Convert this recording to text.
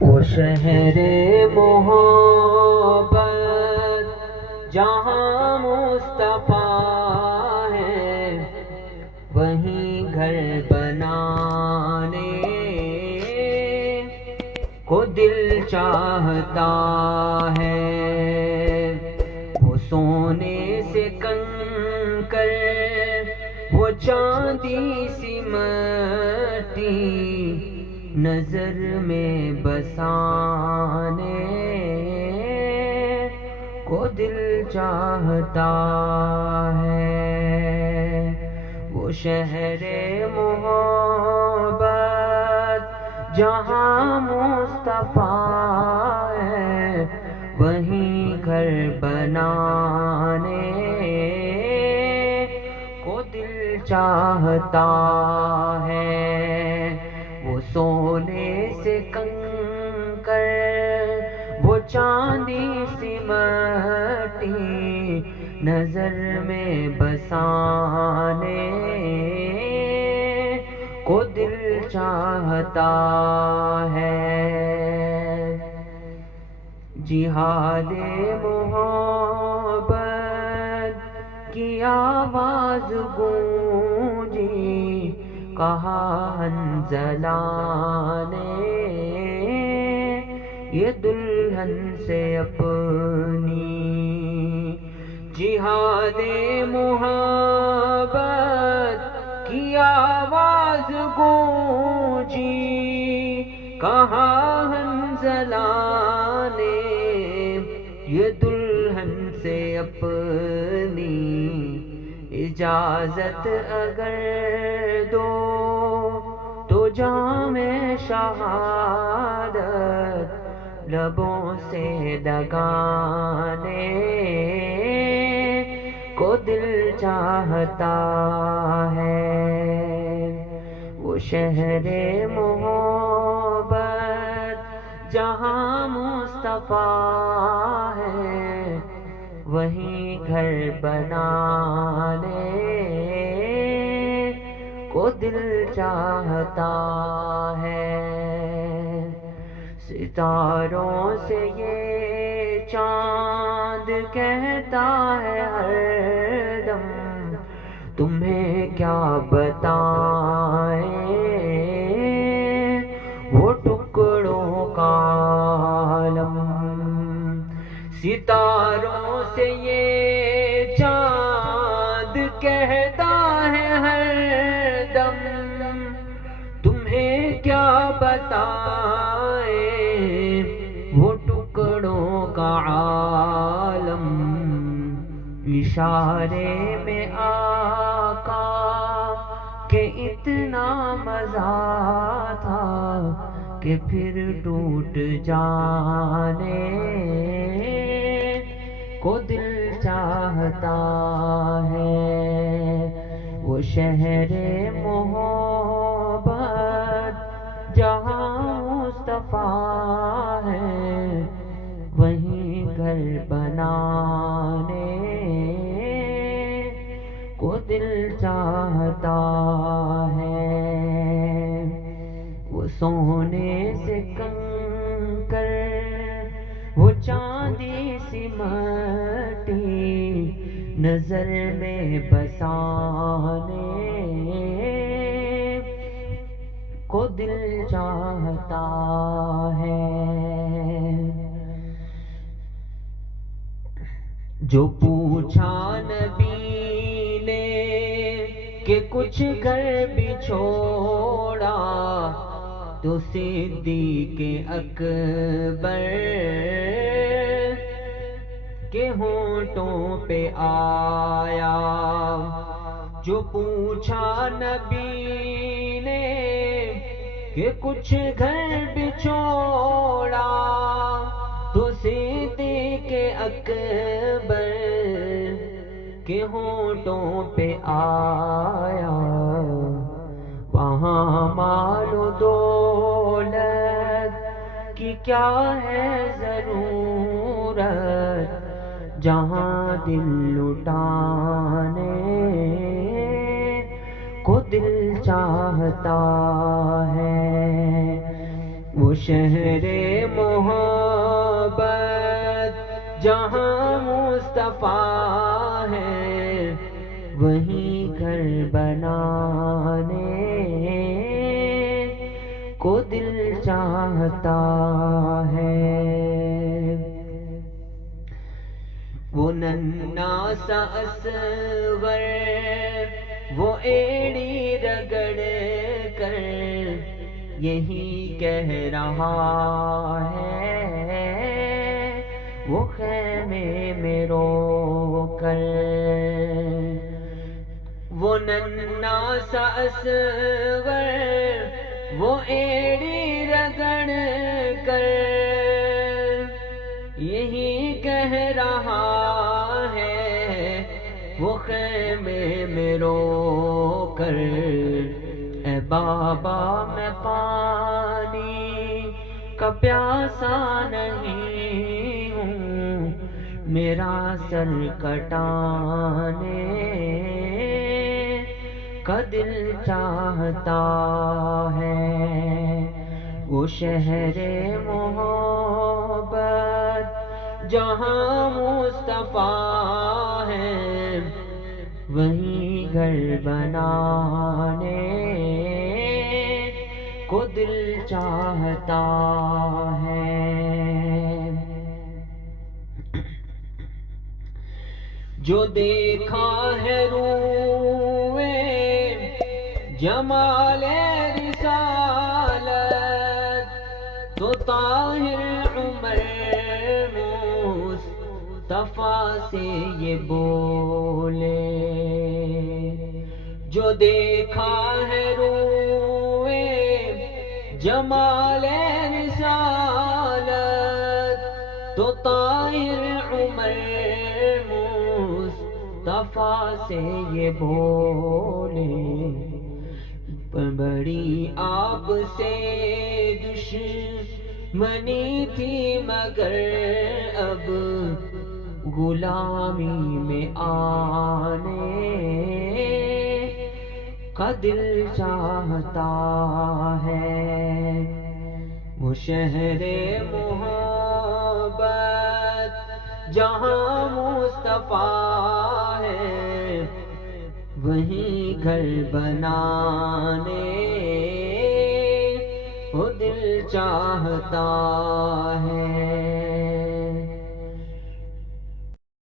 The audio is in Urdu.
وہ شہر محبت جہاں مصطفیٰ ہے، وہیں گھر بنانے کو دل چاہتا ہے۔ وہ سونے سے کنکر، وہ چاندی سی مٹی، نظر میں بسانے کو دل چاہتا ہے۔ وہ شہر محبت جہاں مصطفیٰ ہے، وہیں گھر بنانے کو دل چاہتا ہے۔ وہ سونے سے کنکر، وہ چاندی سی مٹی، نظر میں بسانے کو دل چاہتا ہے۔ جہاد محبت کی آواز گونجی، کہا حنظلہ نے یہ دلہن سے اپنی۔ جہاد محبت کی آواز گونجی، کہا حنظلہ نے یہ دلہن سے اپنی۔ اجازت اگر دو تو جام شہادت لبوں سے دگانے کو دل چاہتا ہے۔ وہ شہر محبت جہاں مصطفیٰ ہے، وہیں گھر بنانے کو دل چاہتا ہے۔ ستاروں سے یہ چاند کہتا ہے ہر دم، تمہیں کیا بتائیں وہ ٹکڑوں کا عالم۔ ستاروں سے یہ چاند کہتا ہے ہر دم، تمہیں کیا بتائیں وہ ٹکڑوں کا عالم۔ اشارے میں آقا کہ اتنا مزہ تھا کہ پھر ٹوٹ جانے کو دل چاہتا ہے۔ وہ شہر محبت جہاں مصطفیٰ ہے، وہیں گھر بنانے کو دل چاہتا ہے۔ وہ سونے سے کنکر، وہ چاندی سی مٹی، نظر میں بسانے کو دل چاہتا ہے۔ جو پوچھا نبی نے کہ کچھ گھر بھی چھوڑا، تو صدیق اکبر کے ہونٹوں پہ آیا۔ جو پوچھا نبی نے کہ کچھ گھر بھی چھوڑا، تو صدیق اکبر کے ہونٹوں پہ آیا۔ وہاں مال و دولت کی کیا ہے ضرورت، جہاں دل لٹانے کو دل چاہتا ہے۔ وہ شہر محبت جہاں مصطفیٰ ہے، وہیں گھر بنانے کو دل چاہتا ہے۔ وہ ننھا سا اصغر وہ ایڑی رگڑ کر یہی کہہ رہا ہے، وہ خیمے میں رو کر۔ وہ ننھا سا اصغر وہ ایڑی رگڑ کر یہی کہہ رہا ہے، وہ خیمے میں رو کر، اے بابا میں پانی کا پیاسا نہیں ہوں، میرا سر کٹانے کا دل چاہتا ہے۔ وہ شہر محبت جہاں مصطفیٰ ہے، وہیں گھر بنانے کو دل چاہتا ہے۔ جو دیکھا ہے روئے جمال رسالت تو طاہر عمر مصطفیٰ سے یہ بولے، جو دیکھا ہے روئے جمال رسالت تو طاہر عمر مصطفیٰ سے یہ بولے، بڑی آپ سے دشمنی تھی مگر اب غلامی میں آنے کا دل چاہتا ہے۔ وہ شہر محبت جہاں مصطفیٰ ہے، وہیں گھر بنانے وہ دل چاہتا ہے۔